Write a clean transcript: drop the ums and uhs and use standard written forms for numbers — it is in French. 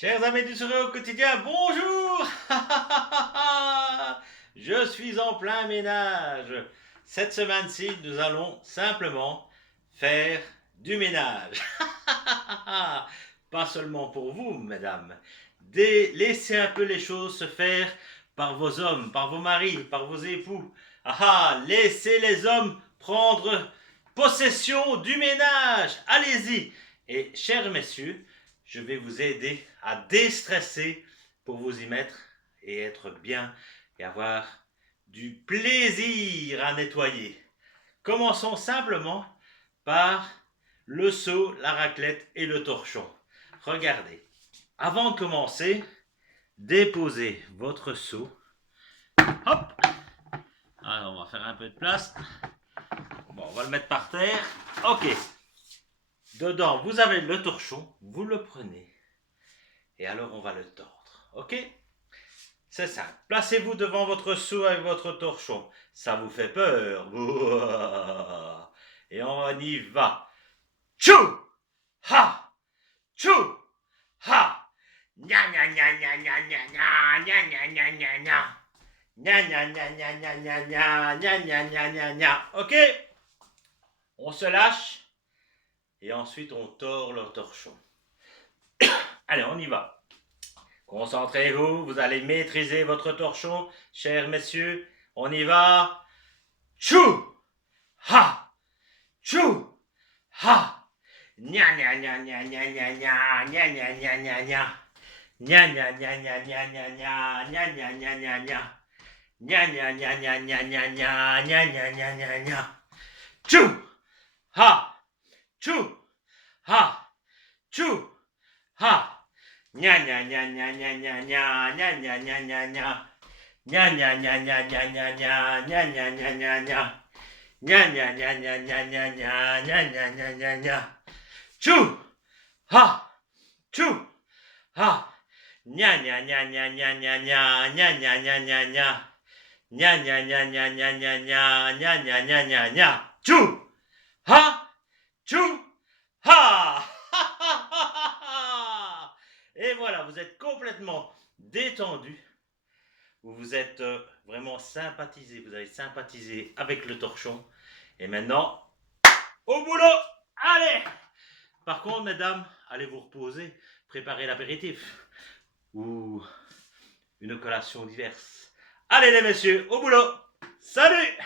Chers amis du Sourire au quotidien, bonjour. Je suis en plein ménage. Cette semaine-ci, nous allons simplement faire du ménage. Pas seulement pour vous, mesdames. Laissez un peu les choses se faire par vos hommes, par vos maris, par vos époux. Laissez les hommes prendre possession du ménage. Allez-y. Et chers messieurs, je vais vous aider à déstresser pour vous y mettre et être bien et avoir du plaisir à nettoyer. Commençons simplement par le seau, la raclette et le torchon. Regardez, avant de commencer, déposez votre seau. Hop! Alors on va faire un peu de place. Bon, on va le mettre par terre. Ok. Dedans, vous avez le torchon, vous le prenez. Et alors, on va le tordre. Ok? C'est simple. Placez-vous devant votre seau avec votre torchon. Ça vous fait peur. Et on y va. Tchou! Ha! Tchou! Ha! Nya nya nya nya nya nya nya nya nya nya nya nya. Nya nya nya nya nya nya nya nya nya nya nya nya. Ok? On se lâche. Et ensuite, on tord le torchon. Allez, on y va. Concentrez-vous, vous allez maîtriser votre torchon, chers messieurs. On y va. Tchou! Ha! Tchou! Ha! Nya nya nya nya nya nya nya nya nya nya nya nya. Nya nya nya nya nya nya nya nya nya nya nya nya. Nya nya nya nya nya nya nya nya nya nya nya nya. Tchou! Ha! Tchou! Ha! Tchou! Ha! Nya nya nya nya nya nya nya nya nya nya nya nya. Nya nya nya nya nya nya nya nya nya nya nya nya. Nya nya nya nya nya nya nya nya nya nya nya nya. Tchou! Ha! Tchou! Ha! Nya nya nya nya nya nya nya nya nya nya nya nya. Nya nya nya nya nya nya nya nya nya nya nya nya. Tchou! Ha! Tchou! Ha! Et voilà, vous êtes complètement détendu. Vous vous êtes vraiment sympathisé. Vous avez sympathisé avec le torchon. Et maintenant, au boulot! Allez! Par contre, mesdames, allez vous reposer. Préparez l'apéritif. Ou une collation diverse. Allez les messieurs, au boulot! Salut!